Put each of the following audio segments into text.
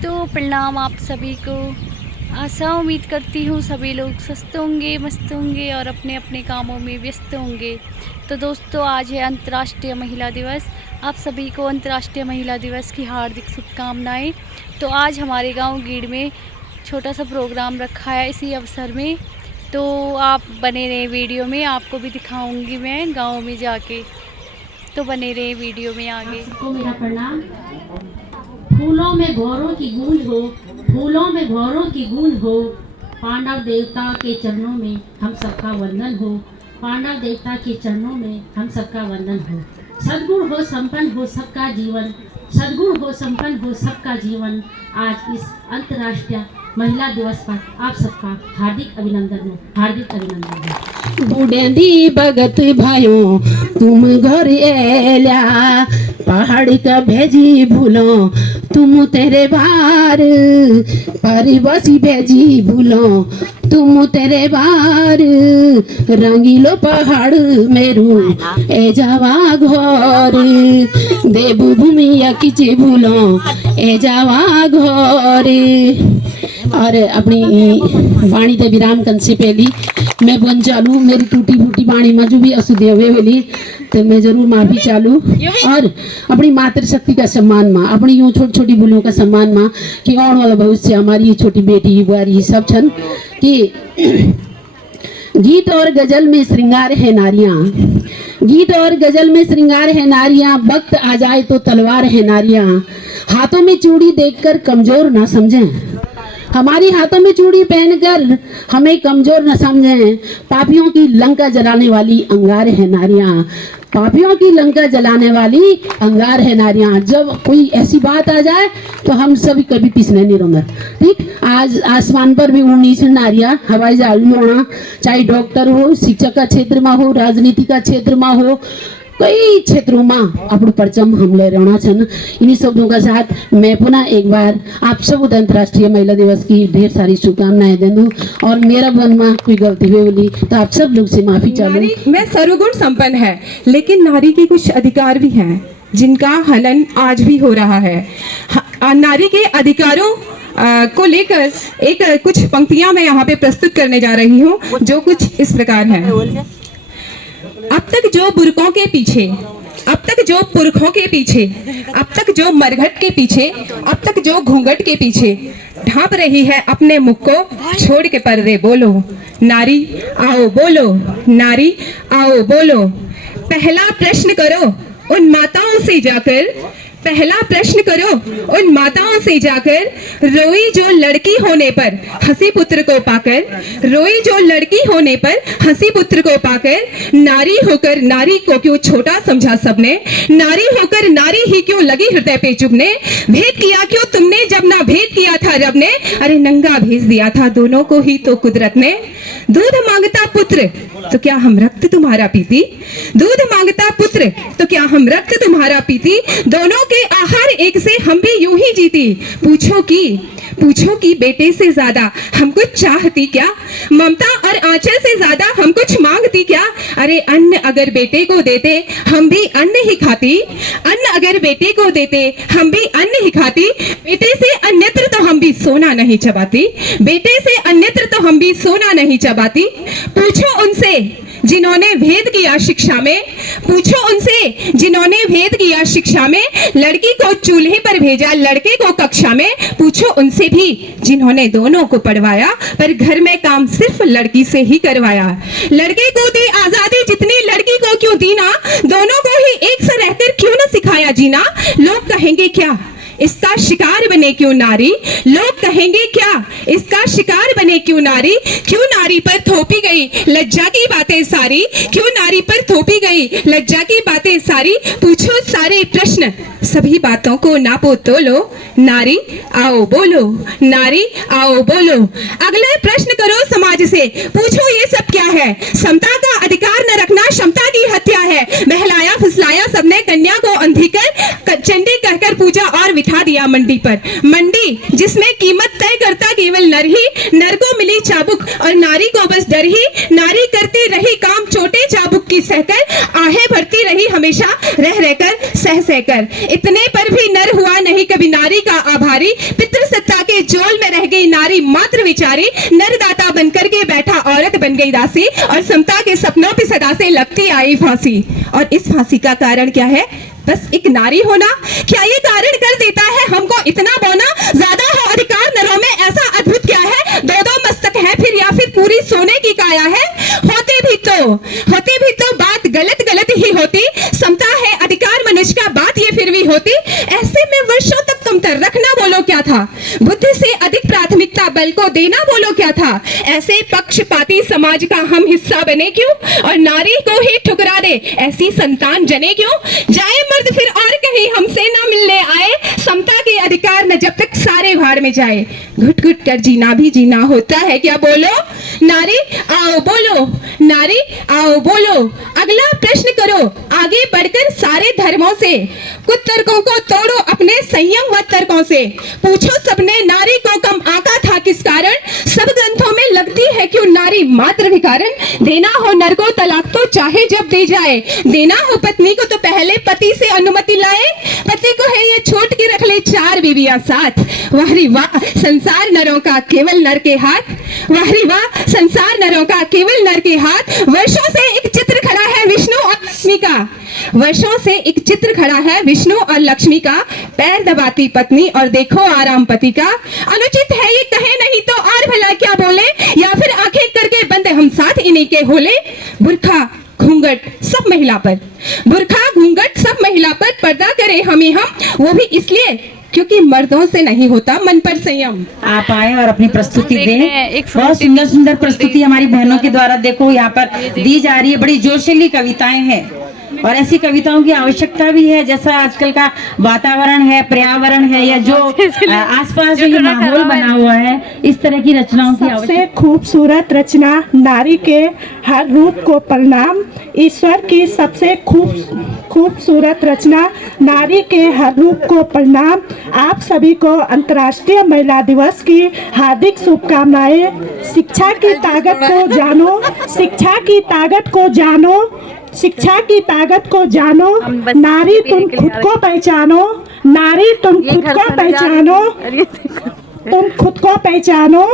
दोस्तों प्रणाम आप सभी को। आशा उम्मीद करती हूँ सभी लोग स्वस्थ होंगे, मस्त होंगे और अपने अपने कामों में व्यस्त होंगे। तो दोस्तों आज है अंतर्राष्ट्रीय महिला दिवस। आप सभी को अंतर्राष्ट्रीय महिला दिवस की हार्दिक शुभकामनाएं। तो आज हमारे गांव गीड़ में छोटा सा प्रोग्राम रखा है इसी अवसर में, तो आप बने रहे वीडियो में, आपको भी दिखाऊंगी मैं गाँव में जाके, तो बने रहे वीडियो में आगे। सबको मेरा प्रणाम। फूलों में गौरों की गूंज हो, फूलों में गौरों की गूंज हो, पांडव देवता के चरणों में हम सबका वंदन हो, पांडव देवता के चरणों में हम सबका वंदन हो। सद्गुण हो संपन्न हो सबका जीवन, सद्गुण हो संपन्न हो सबका जीवन। आज इस अंतर्राष्ट्रीय महिला दिवस पर आप सबका हार्दिक अभिनंदन हो, हार्दिक अभिनंदन हो। बुढ़ी भगत भाइयों तुम घर एल्या, पहाड़ का भेजी भूलो तुम तेरे बार, परिवासी भेजी भूलो तुम तेरे बार, रंगीलो पहाड़ मेरू ए जावा घर, देवभूमि या किचे भूलो ए जावा घर। और अपनी वाणी ते विराम करने से पहले मैं बन चालू मेरी टूटी फूटी वाणी में जो भी असुदेव हुई तो मैं जरूर माफी चालू, और अपनी मातृशक्ति का सम्मान में, अपनी यूँ छोटी छोटी भूलों का सम्मान में कि आने वाला भविष्य हमारी ये छोटी बेटी बुआरी सब छन कि गीत और गजल में श्रृंगार है नारियां, गीत और गजल में श्रृंगार है नारियां, वक्त आ जाए तो तलवार है नारियां, हाथों में चूड़ी देखकर कमजोर ना समझें, हमारी हाथों में चूड़ी पहनकर हमें कमजोर न समझें, पापियों की लंका जलाने वाली अंगार है नारियां, पापियों की लंका जलाने वाली अंगार है नारियां। जब कोई ऐसी बात आ जाए तो हम सभी कभी पीछे नहीं रहना, ठीक। आज आसमान पर भी उड़नी छे नारियां, हवाई जहाज में होना, चाहे डॉक्टर हो, शिक्षक का क्षेत्र में हो, राजनीति का क्षेत्र में हो, कई क्षेत्रों में अपना परचम हम ले रहना छन। इन्हीं शब्दों का साथ मैं पुनः एक बार आप सब अंतर्राष्ट्रीय महिला दिवस की ढेर सारी शुभकामनाएं दे दूं, और मेरा मन में कोई गलती हुई बोली तो आप सब लोग से माफी चाहूँ। नारी में सर्वगुण संपन्न है, लेकिन नारी के कुछ अधिकार भी हैं जिनका हनन आज भी हो रहा है। नारी के अधिकारों को लेकर एक कुछ पंक्तियां मैं यहाँ पे प्रस्तुत करने जा रही हूँ, जो कुछ इस प्रकार है। अब तक जो बुरकों के पीछे, अब तक जो पुरखों के पीछे, अब तक जो मरघट के पीछे, अब तक जो घूंघट के पीछे ढांप रही है अपने मुख को छोड़ के पर्दे, बोलो नारी आओ बोलो, नारी आओ बोलो। पहला प्रश्न करो उन माताओं से जाकर, पहला प्रश्न करो उन माताओं से जाकर, रोई जो लड़की होने पर हंसी पुत्र को पाकर, रोई जो लड़की होने पर हंसी पुत्र को पाकर, नारी होकर नारी को क्यों छोटा समझा सबने, नारी होकर नारी ही क्यों लगी हृदय पे चुभने, भेद किया क्यों तुमने जब ना भेद किया था रब ने, अरे नंगा भेज दिया था दोनों को ही तो कुदरत ने। दूध मांगता पुत्र तो क्या हम रक्त तुम्हारा पीती, दूध मांगता पुत्र तो क्या हम रक्त तुम्हारा पीती, दोनों के आहार एक से हम भी यूं ही जीती। पूछो कि बेटे से ज्यादा हम कुछ चाहती क्या, ममता और आंचल से ज्यादा हम कुछ मांगती क्या, अरे अन्न अगर बेटे को देते हम भी अन्न ही खाती, अन्न अगर बेटे को देते हम भी अन्न ही खाती, बेटे से अन्यत्र तो हम भी सोना नहीं चबाती, बेटे से अन्यत्र तो हम भी सोना नहीं चबाती। पूछो उनसे जिन्होंने भेद किया शिक्षा में, पूछो उनसे जिन्होंने भेद किया शिक्षा में, लड़की को चूल्हे पर भेजा लड़के को कक्षा में, पूछो उनसे भी जिन्होंने दोनों को पढ़वाया पर घर में काम सिर्फ लड़की से ही करवाया। लड़के को दी आजादी जितनी लड़की को क्यों दी ना, दोनों को ही एक सा रहकर क्यों न सिखाया जीना, लोग कहेंगे क्या इसका शिकार बने क्यों नारी, लोग कहेंगे क्या इसका शिकार बने क्यों नारी, क्यों नारी पर थोपी गई लज्जा की बातें सारी, क्यों नारी पर थोपी गई लज्जा की बातें सारी। पूछो सारे प्रश्न सभी बातों को नापो तोलो, नारी आओ बोलो, नारी आओ बोलो। अगला प्रश्न करो समाज से, पूछो ये सब क्या है, समता का अधिकार न रखना क्षमता की हत्या है, बहलाया फुसलाया सबने कन्या को अंधी कर, चंडी कहकर पूजा और बिठा दिया मंडी पर। मंडी जिसमें कीमत तय करता केवल नर ही, नर को मिली चाबुक और नारी को बस डर ही। नारी करती रही काम चोटे चाबुक की सहकर, आहें भरती रही हमेशा रह रहकर सह सहकर। इतने पर भी नर हुआ नहीं कभी नारी का आभारी, पितृसत्ता के जोल में रह गई नारी मात्र विचारी। नरदाता बनकर के बैठा औरत बन गई दासी, और समता के सपनों पे सदा से लगती आई फांसी। और इस फांसी का कारण क्या है? बस एक नारी होना। क्या ये कारण कर देता है हमको इतना बौना? ज्यादा है अधिकार नरों में, ऐसा अद्भुत क्या है? दो दो मस्तक है फिर, या फिर पूरी सोने की काया है? होते भी तो बात गलत गलत ही होती। समता है अधिकार मनुष्य का, बात ये फिर भी होती। ऐसे में वर्षों तक कमतर रखना बोलो क्या था? बुद्धि से अधिक प्राथमिकता बल को देना बोलो क्या था? ऐसे पक्षपाती समाज का हम हिस्सा बने क्यों? और नारी को ही ठुकरा दे ऐसी संतान जने क्यों? जाए मर्द फिर और कहीं हमसे ना मिलने आए, समता के अधिकार न जब तक सारे भाड़ में जाए। घुट घुट कर जीना भी जीना होता है क्या? बोलो नारी आओ बोलो, नारी आओ बोलो। अगला प्रश्न करो आगे बढ़कर सारे धर्मों से, कुतर्कों को तोड़ो अपने संयम व तर्कों से। पूछो सबने नारी को कम आका था किस कारण? सब ग्रंथों में लगती है क्यों नारी मात्र विकारण? देना हो नर को तलाक तो चाहे जब दे जाए, देना हो पत्नी को तो पहले पति से अनुमति लाए। पति को है ये छूट के रख ले 4 बीवियां साथ। वाह रे वाह संसार नरों का केवल नर के हाथ, वाह रे वाह संसार नरों का केवल नर के हाथ। वर्षों से एक चित्र खड़ा है विष्णु और लक्ष्मी का, वर्षों से एक चित्र खड़ा है विष्णु और लक्ष्मी का। पैर दबाती पत्नी और देखो आराम पति का। अनुचित है ये कहे नहीं तो और भला क्या बोले, या फिर आंखें करके बंद हम साथ इन्हीं के होले। बुर्खा घूंघट सब महिला पर, बुर्खा घूंघट सब महिला पर, पर्दा करे हम वो भी इसलिए क्योंकि मर्दों से नहीं होता मन पर संयम। आप आए और अपनी प्रस्तुति दें। एक बहुत सुंदर सुंदर प्रस्तुति हमारी बहनों के द्वारा देखो यहाँ पर दी जा रही है। बड़ी जोशीली कविताएं हैं और ऐसी कविताओं की आवश्यकता भी है। जैसा आजकल का वातावरण है, पर्यावरण है, या जो आसपास जो ये माहौल बना हुआ है, इस तरह की रचनाओं की सबसे खूबसूरत रचना नारी के हर रूप को प्रणाम। ईश्वर की सबसे खूबसूरत रचना नारी के हर रूप को प्रणाम। आप सभी को अंतर्राष्ट्रीय महिला दिवस की हार्दिक शुभकामनाएं। शिक्षा की ताकत को जानो, शिक्षा की ताकत को जानो, शिक्षा की ताकत को जानो। नारी तुम खुद को पहचानो, नारी तुम खुद को पहचानो, तुम खुद को पहचानो।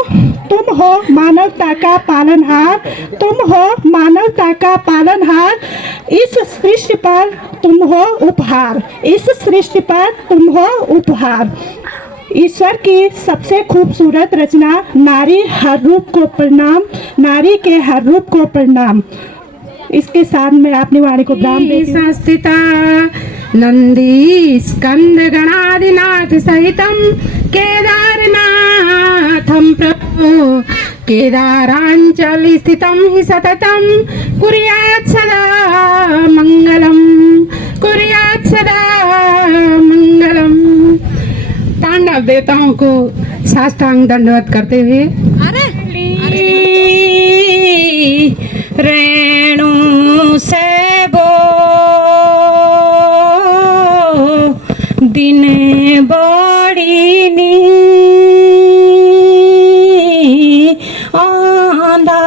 तुम हो मानवता का पालनहार, तुम हो मानवता का पालनहार। इस सृष्टि पर तुम हो उपहार, इस सृष्टि पर तुम हो उपहार। ईश्वर की सबसे खूबसूरत रचना नारी हर रूप को प्रणाम, नारी के हर रूप को प्रणाम। इसके साथ में अपनी वाणी को ब्राह्म संस्थिता नंदी स्कंद गणाधिनाथ सहितम केदारनाथम प्रभु केदारांचल स्थितम हि सततम कुर्यात् सदा मंगलम, कुर्यात् सदा मंगलम। तांडव देवताओं को साष्टांग दंडवत करते हुए रेणु से बो दिन बड़ी नी आंदा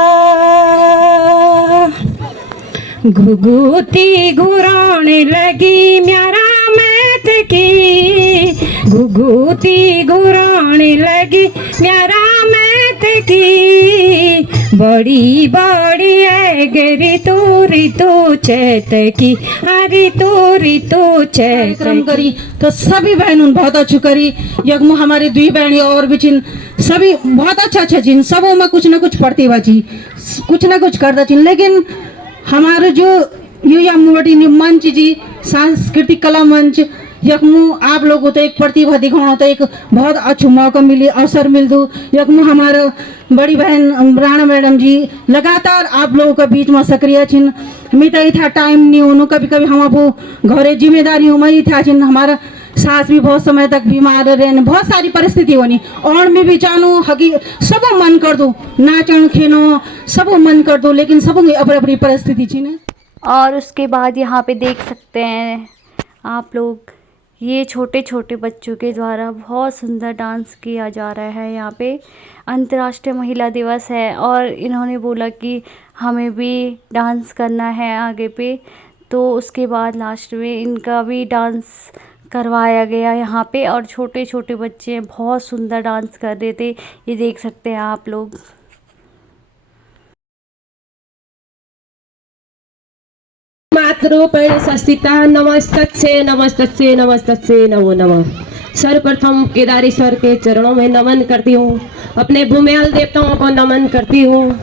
घुघुती घुराने लगी म्यारा मैत की, घुघुती घुराने लगी म्यारा मैत की। बड़ी बड़ी है ऋतु चैत की, ऋतु चैत कार्यक्रम करी तो सभी बहनों बहुत अच्छी करी। यज्ञ हमारी 2 बहनी और भी चिन सभी बहुत अच्छा चिन, सबों में कुछ न कुछ प्रतिभा ची, कुछ न कुछ करता चिन। लेकिन हमारे जो ये मंच जी सांस्कृतिक कला मंच यकमु आप लोगों तो एक प्रतिभा दिखाना तो एक बहुत अच्छा मौका मिली, अवसर मिल दो। यकमु हमारे बड़ी बहन राणा मैडम जी लगातार आप लोगों के बीच में सक्रिय छिन। मिता ही था टाइम नहीं होनो, कभी कभी हम अब घरे जिम्मेदारी हो मई था छिन। हमारा सास भी बहुत समय तक बीमार रहने, बहुत सारी परिस्थिति होनी और मैं भी चाहूँ हकी सबो मन कर दो नाचन खेनो सबो मन कर दो, लेकिन सबों की अपनी अपनी परिस्थिति छिन। और उसके बाद यहाँ पे देख सकते हैं आप लोग ये छोटे छोटे बच्चों के द्वारा बहुत सुंदर डांस किया जा रहा है। यहाँ पे अंतर्राष्ट्रीय महिला दिवस है और इन्होंने बोला कि हमें भी डांस करना है आगे पे, तो उसके बाद लास्ट में इनका भी डांस करवाया गया यहाँ पे। और छोटे छोटे बच्चे बहुत सुंदर डांस कर रहे थे, ये देख सकते हैं आप लोग। मातृरूपेण संस्थिता नमस्तस्यै नमस्तस्यै नमस्तस्यै नमो नमः। सर्वप्रथम केदारेश्वर के चरणों में नमन करती हूँ, अपने भूम्याल देवताओं को नमन करती हूँ,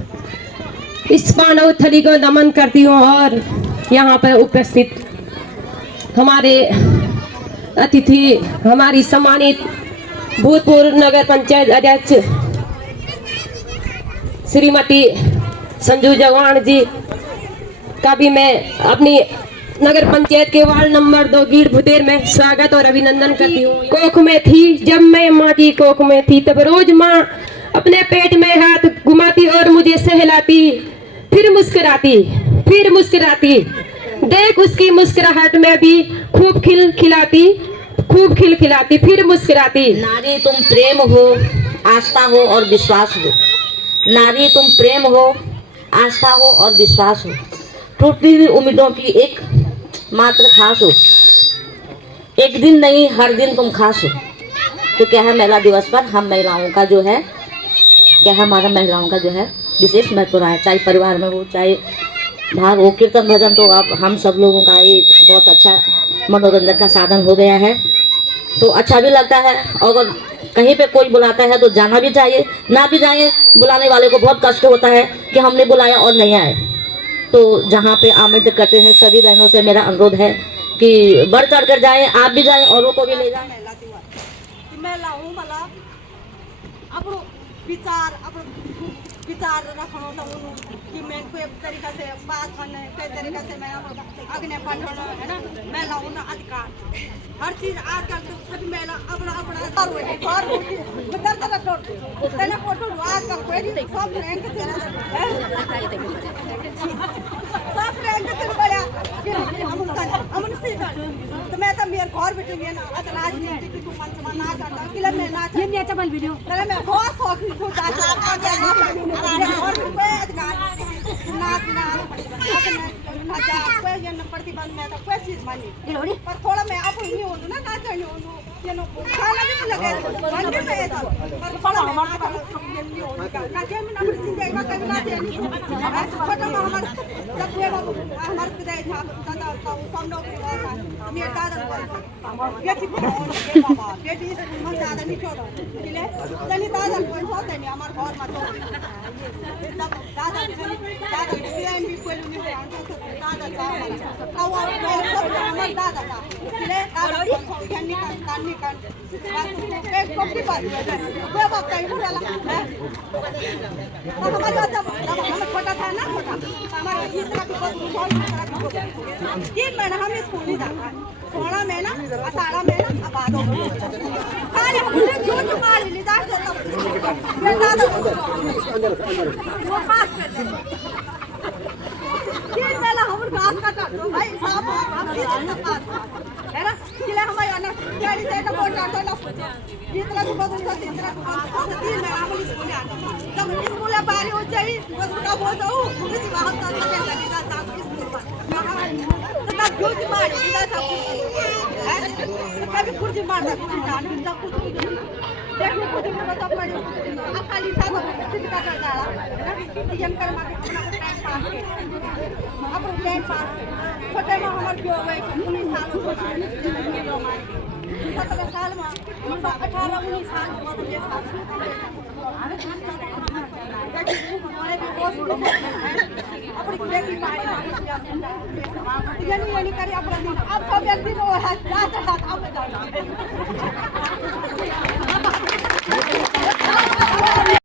इस पांडव थली को नमन करती हूँ और यहाँ पर उपस्थित हमारे अतिथि, हमारी सम्मानित भूतपूर्व नगर पंचायत अध्यक्ष श्रीमती संजू जगवान जी का भी मैं अपनी नगर पंचायत के वार्ड नंबर 2 गीड़ भुतेर में स्वागत और अभिनंदन करती हूँ। कोख में थी जब मैं माँ की कोख में थी, तब रोज माँ अपने पेट में हाथ घुमाती और मुझे सहलाती, फिर मुस्कुराती। देख उसकी मुस्कुराहट में भी खूब खिलखिलाती, फिर मुस्कुराती। नारी तुम प्रेम हो, आस्था हो और विश्वास हो। नारी तुम प्रेम हो, आस्था हो और विश्वास हो। टूटती हुई उम्मीदों की एक मात्र खास हो। एक दिन नहीं, हर दिन तुम खास हो। तो क्या है, महिला दिवस पर हम महिलाओं का जो है, क्या है, हमारा महिलाओं का जो है विशेष महत्व रहा है। चाहे परिवार में हो, चाहे बाहर हो, कीर्तन भजन तो अब हम सब लोगों का एक बहुत अच्छा मनोरंजन का साधन हो गया है। तो अच्छा भी लगता है, और कहीं पे कोई बुलाता है तो जाना भी चाहिए, ना भी जाए बुलाने वाले को बहुत कष्ट होता है कि हमने बुलाया और नहीं आए। तो जहाँ पे आमंत्रित करते हैं सभी बहनों से मेरा अनुरोध है कि बढ़ चढ़ कर जाएं, आप भी जाएं, औरों को भी ले जाएं। विचार रखना था कि मैं कोई तरीका से बात करना है, कोई तरीका से मैं आगे बढ़ना है ना। महिला होना अधिकार, हर चीज आजकल तो सभी महिला अपना फोटो आजकल कोई सब रैंक तो मैं तो मेरे घर बैठे ना राजनीति की ना करता कि मैं ना वीडियो मैं बहुत शौकीन हूँ प्रतिबंध में तो कोई चीज मानी पर थोड़ा मैं आप नहीं हो ना चाहिए खाना भी लगे मंदिर में पर थोड़ा हमारा ना चाहिए ना जिंदगी में कभी ना चाहिए छोटा हमारा जब हमारे पिता था दादा का सब लोग मेरे दादा बेटी बाबा बेटी हम ज्यादा नहीं छोड़ो इसलिए तनी दादा कोई होता नहीं हमारे घर में तो दादा भी कोई नहीं दादा का हमारे दादा था इसलिए एक कॉपी बात कोई बात कहीं बुरा लगा हमारे हम छोटा था ना हमारे इतना तीन महीना हम स्कूल नहीं जाता, 16 महीना 18 महीना आबाद हो खाली हमने जो मार ली जा सकता तीन महीना हम घास काटा भाई साहब है ना इसलिए हमारे ना गाड़ी से ना वोट डालते ना जितना भी बदल सकते इतना तीन महीना हम स्कूल आते जब स्कूल बारी हो जाए बस का बोल दो मुझे बाहर तक लगे जाता स्कूल पर तब झूठ मार दिया था कभी कुछ मारता कुछ जान तब कुछ देखने को दिन में तब पड़े खाली था तो कुछ का करता है जन कर मार अपना टाइम पास अपना टाइम पास छोटे में हमारे क्यों हुए 19 साल हो गए 17 साल में 18 19 साल बहुत ये साल हमारे भी बहुत अपनी बेटी पाई यानी यानी करी अपना दिन अब सब व्यक्ति को